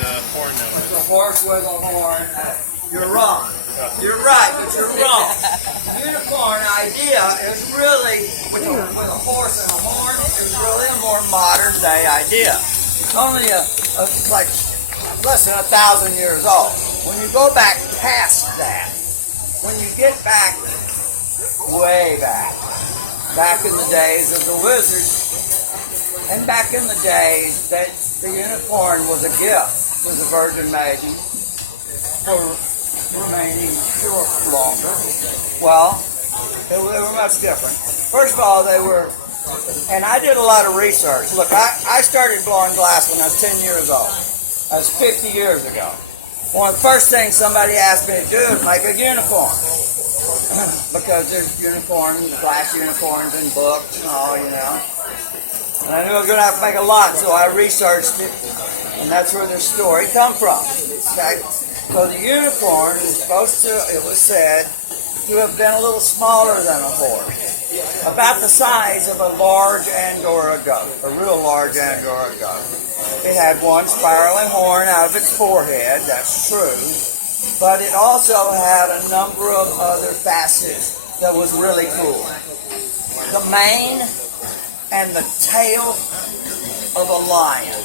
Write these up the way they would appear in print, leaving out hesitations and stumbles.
the horn note. The horse with a horn. You're wrong. You're right, but you're wrong. The unicorn idea is really, with a horse and a horn, is really a more modern day idea. Only like less than 1,000 years old. When you go back past that, when you get back, way back in the days of the wizards, and back in the days that the unicorn was a gift, was a virgin maiden, for remaining pure longer. Well, they were much different. First of all, they were, and I did a lot of research. Look, I started blowing glass when I was 10 years old. That was 50 years ago. One of the first things somebody asked me to do is make a unicorn. Because there's unicorns, glass unicorns in books and all, you know. And I knew I was going to have to make a lot, so I researched it. And that's where this story come from. So the unicorn is supposed to, it was said, to have been a little smaller than a horse. About the size of a large Angora goat, a real large Angora goat. It had one spiraling horn out of its forehead, that's true. But it also had a number of other facets that was really cool. The mane and the tail of a lion.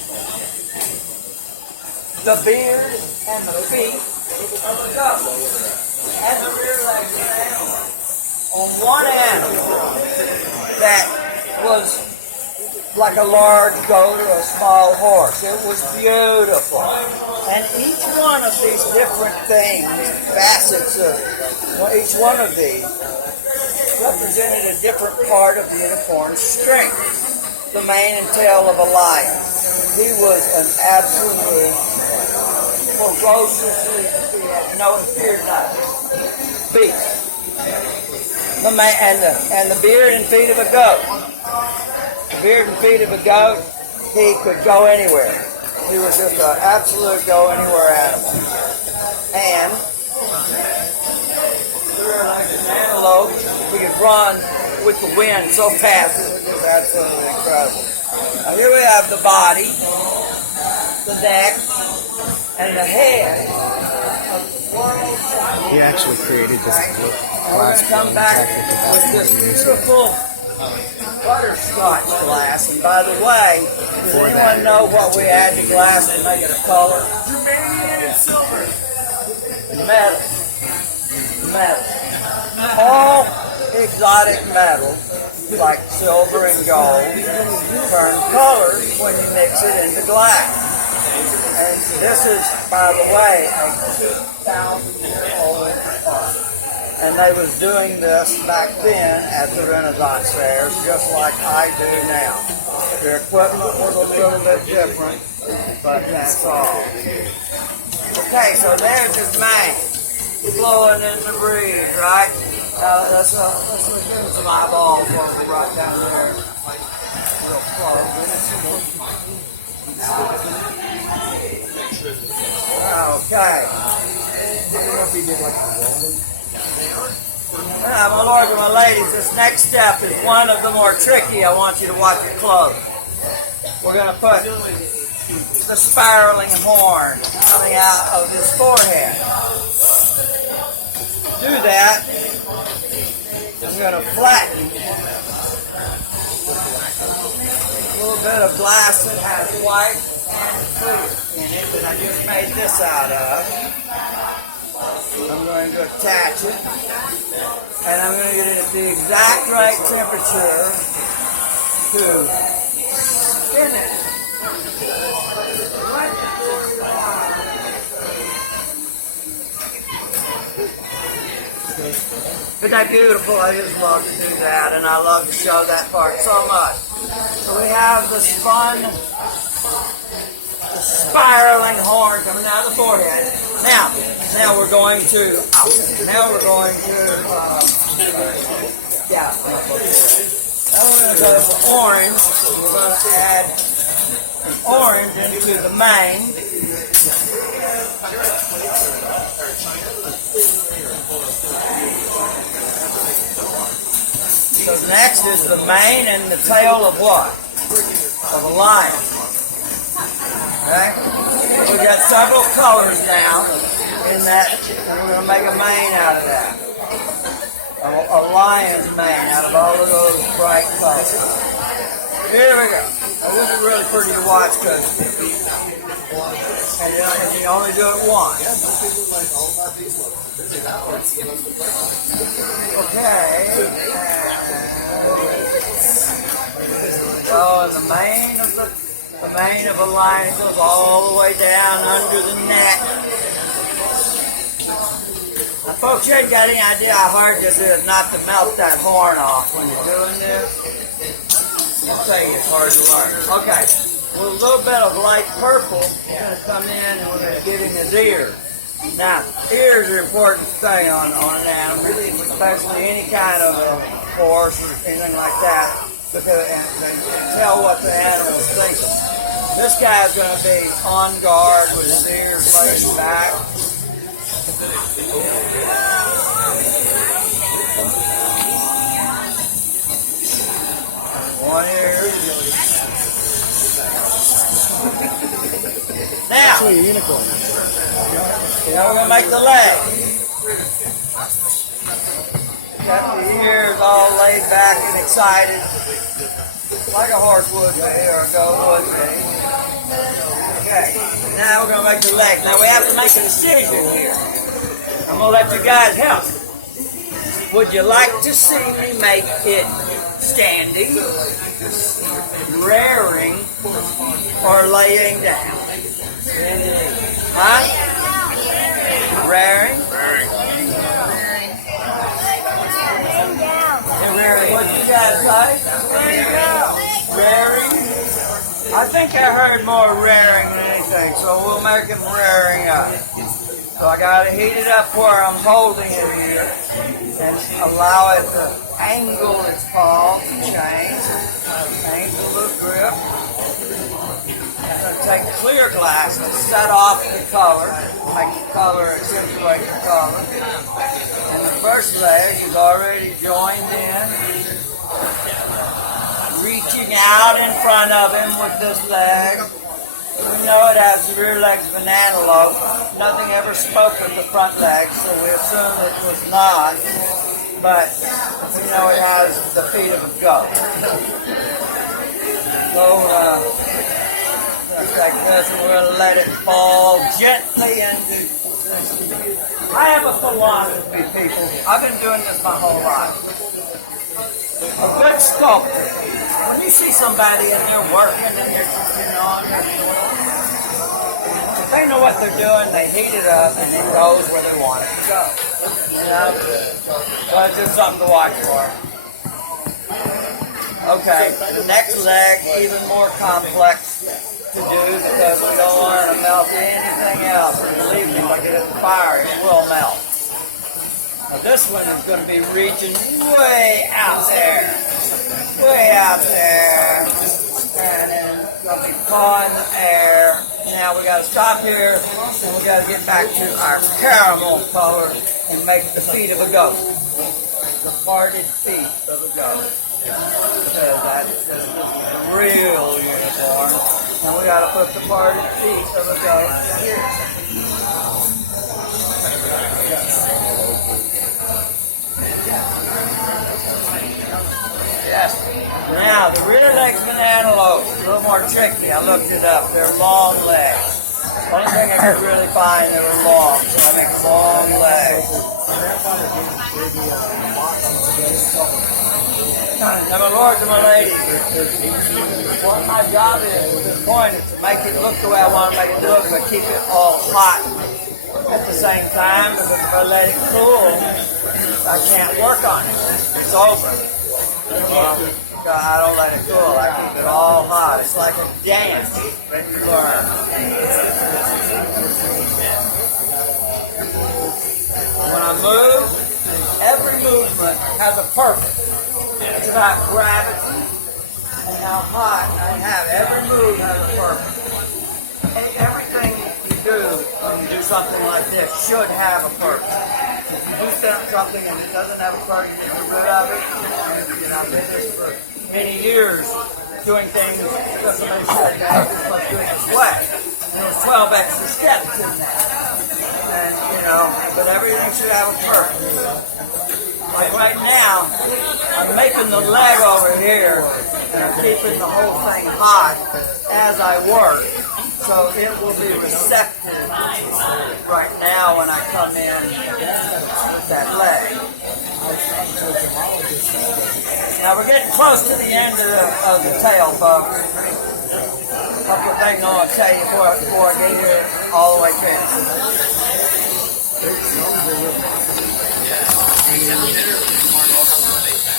The beard and the feet of a goat. And the rear legs of an animal. On one animal that was like a large goat or a small horse. It was beautiful. And each one of these different things, facets of each one of these, represented a different part of the unicorn's strength. The mane and tail of a lion. He was an absolute ferociously, he had no fear nothing. Beast. The mane and the beard and feet of a goat. The beard and feet of a goat, he could go anywhere. He was just an absolute go anywhere animal. And like an antelope, we could run with the wind so fast. It was absolutely incredible. Now here we have the body, the neck, and the head of the world. He actually created this book. And we're going to come back with this beautiful butterscotch glass. And by the way, does anyone know what we add to glass to make it a color? Romanian silver. Metal. All exotic metals, like silver and gold, turn colors when you mix it into glass. And this is, by the way, a 2,000-year-old art. And they was doing this back then at the Renaissance fairs, just like I do now. Their equipment was a little bit different, but that's all. Okay, so there's his mane, blowing in the breeze, right? Let's do some eyeballs right down there. Real close. Okay. Now, my lords and my ladies, this next step is one of the more tricky. I want you to watch it close. We're going to put the spiraling horn coming out of his forehead. To do that, I'm going to flatten a little bit of glass that has white and clear in it that I just made this out of. I'm going to attach it, and I'm going to get it at the exact right temperature to spin it. Isn't that beautiful? I just love to do that, and I love to show that part so much. So we have the spiraling horn coming out of the forehead. Now we're going to, now we're going to go for orange. We're going to add orange into the mane. So next is the mane and the tail of what? Of a lion. Okay? we got several colors now in that, and we're going to make a mane out of that. A lion's mane out of all of those bright colors. Here we go. Now, this is really pretty to watch because you only do it once. Okay. So the mane of a lion goes all the way down under the neck. Now, folks, you ain't got any idea how hard this is not to melt that horn off when you're doing this. I'll tell you, it's hard to learn. Okay, well, a little bit of light purple is going to come in and we're going to get in his ears. Now, ears are an important thing on an animal, especially any kind of a horse or anything like that, because and tell what the animal is thinking. This guy's going to be on guard with his ears laid back. One ear. Now, Actually, a unicorn. now we're going to make the leg. Got the ears all laid back and excited, like a horse would be or a goat would be. Okay, now we're going to make the leg. Now we have to make a decision here. I'm going to let you guys help. Would you like to see me make it standing, rearing, or laying down? Huh? Rearing? Rearing. What you guys like? Rearing? I think I heard more rearing than anything, so we'll make him rearing up. So I got to heat it up where I'm holding it here and allow it to angle its paw to change. Angle the grip. I'm going to take clear glass and set off the color, make the color accentuate the color. And the first leg is already joined in. Reaching out in front of him with this leg. We know it has the rear legs of an antelope. Nothing ever spoke of the front legs, so we assume it was not. But we know it has the feet of a goat. So like this, and we're going to let it fall gently into. I have a philosophy, people. I've been doing this my whole life. A good sculptor. When you see somebody and they're working and they're, they know what they're doing, they heat it up, and it goes where they want it to go. So it's just something to watch for. Okay, the next leg, even more complex to do because we don't want to melt anything else. And believe me, if I get it in the fire, it will melt. Now this one is going to be reaching way out there. Way out there. And then it's going to be pawing the air. Now we got to stop here and we got to get back to our caramel color and make the feet of a goat. The parted feet of a goat. Because that's the real uniform. And we got to put the parted feet of a goat here. Yes. Now, the rear legs of an antelope, a little more tricky. I looked it up. They're long legs. The only thing I could really find, they were long. So I make long legs. Now, my lords and my ladies, what my job is at this point is to make it look the way I want to make it look, but keep it all hot at the same time, because if I let it cool, I can't work on it. It's over. I don't let it cool. I keep it all hot. It's like a dance that you learn. When I move, every movement has a purpose. It's about gravity and how hot I have. Every move has a purpose. And everything you do when you do something like this should have a purpose. If you do something and it doesn't have a purpose, you get rid of it. I've been this for many years doing things just to make sure that I was doing this way. And it was 12 extra steps in that. And, you know, but everything should have a purpose. Like right now, I'm making the leg over here, and I'm keeping the whole thing hot as I work. So it will be receptive right now when I come in with that leg. Now we're getting close to the end of the tail, folks. A couple of things I want to tell you before I get here all the way finished.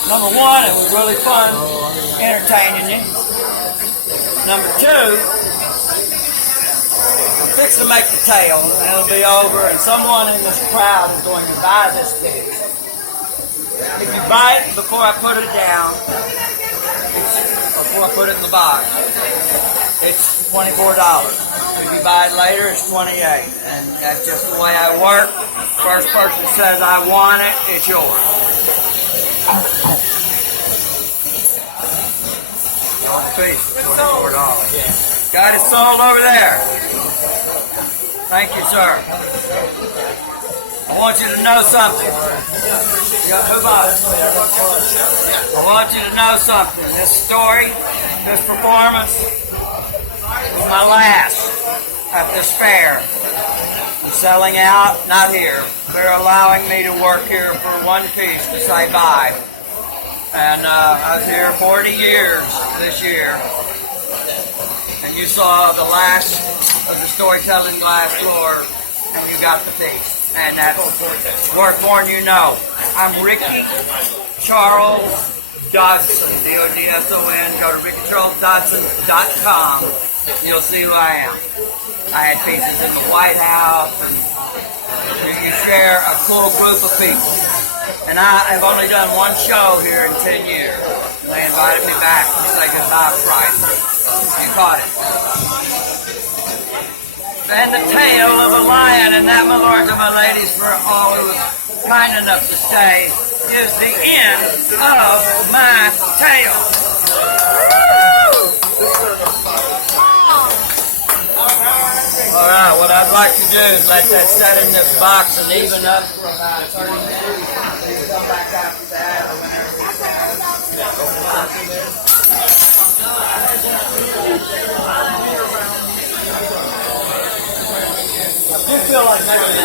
Number one, it was really fun entertaining you. Number two, I'm fixing to make the tail, and it'll be over, and someone in this crowd is going to buy this pig. If you buy it before I put it down, before I put it in the box, it's $24. If you buy it later, it's $28. And that's just the way I work. First person says I want it, it's yours. $24. Got it sold over there. Thank you, sir. I want you to know something. Who bought it? I want you to know something. This story, this performance, is my last at this fair. I'm selling out, not here. They're allowing me to work here for one piece to say bye. And I was here 40 years this year. And you saw the last of the storytelling glass floor, and you got the piece. And that's worth more than you know. I'm Ricky Charles Dodson, D-O-D-S-O-N. Go to rickycharlesdodson.com. You'll see who I am. I had pieces in the White House. You share a cool group of people. And I have only done one show here in 10 years. They invited me back to say goodbye price. You caught it. And the tail of a lion, and that, my lords and my ladies, for all who was kind enough to stay, is the end of my tale. Alright, what I'd like to do is let that set in this box and even up for about 30 minutes. Please come back after that or whenever we can. I do feel like making